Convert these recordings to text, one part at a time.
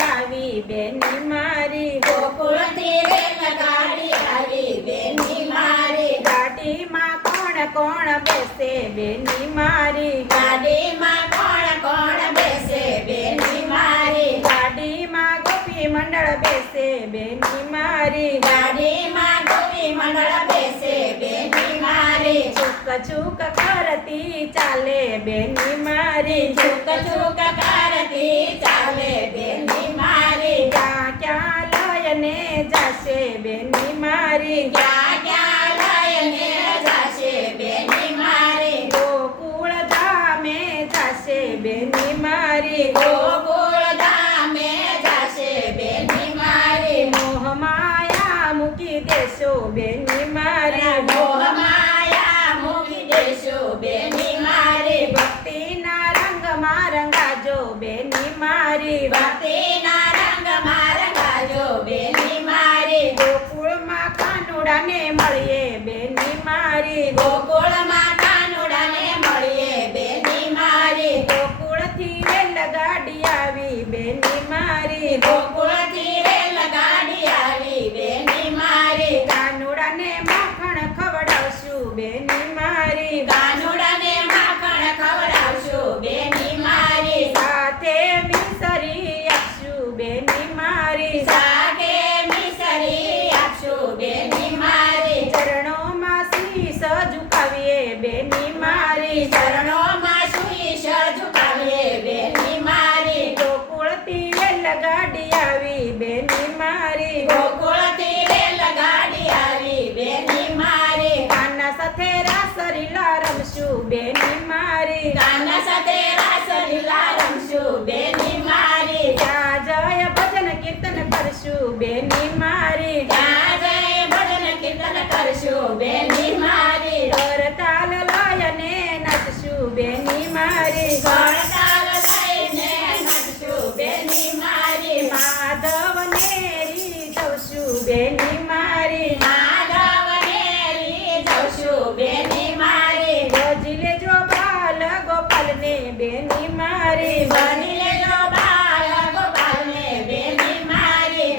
આવી બેની મારી, ગોકુળથી રેલગાડી આવી બેની મારી, ગાડીમાં કોણ કોણ બેસે બેની મારી, ગાડીમાં કોણ કોણ બેસે બેની મારી, ગાડીમાં ગોપી મંડળ બેસે બેની મારી, ગાડીમાં ગોપી મંડળ બેસે બેની મારી, ચૂક ચૂક કરતી ચાલે બેની મારી, ચૂક ચૂક કરતી ચાલે બેની મારી, ક્યાં ક્યાં લયને જાશે બેની મારી, ક્યાં ક્યાં લઈને જાશે બેની મારી, ગોકુળ ધામે જાશે બેની મારી, ગોકુળ ધામે જાશે બેની મારી, મોહ માયા મૂકી દેશો બેની મારી, મોહ માયા મૂકી દેશો બેની મારી, ભક્તિના રંગમાં રંગાજો બેની મારી, ભક્તિના રંગમાં રંગાજો બેની મારી, ગોકુળમાં કાનુડાને મળીએ બેની મારી, ગોકુળમાં કાનુડાને મળીએ બેની મારી, ગોકુળથી રેલગાડી આવી બેની મારી, ગોકુળથી રેલગાડી આવી બેની મારી, કાનુડાને માખણ ખવડાવશું બેની મારી, કાનુડાને માખણ ખવડાવશું બેની મારી, સાથે મિસરી આપશું બેની મારી, સાથે મિસરી આપશું બેની મારી, ચરણોમાં શીશ ઝુકાવીએ બેની મારી, ચરણોમાં શીશ ઝુકાવીએ બેની મારી, ગોકુળથી રેલગાડી આવી બેની મારી, ગોકુળથી રેલગાડી આવી બેની મારી, કાના સાથે રાસરીલા રમશું બેની મારી, કાના સાથે રાસલીલા રમશું બેની મારી, ત્યાં જય ભજન કીર્તન કરશું બેની મારી, ત્યાં જય ભજન કીર્તન કરશું બેની મારી, કરતાલ લયને નાચશું બેની મારી, કરતાલ લઈને નાચશું બેની મારી, માધવને રીઝવશું બેની મારી, માધવને રીઝવશું બેની મારી, ભજી લેજો બાલ ગોપાલને બેની મારી, બની લેજો બાલ ગોપાલને બેની મારી,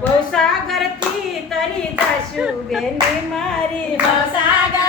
ભવસાગરથી તરી જાશું બેની મારી, ભવસાગર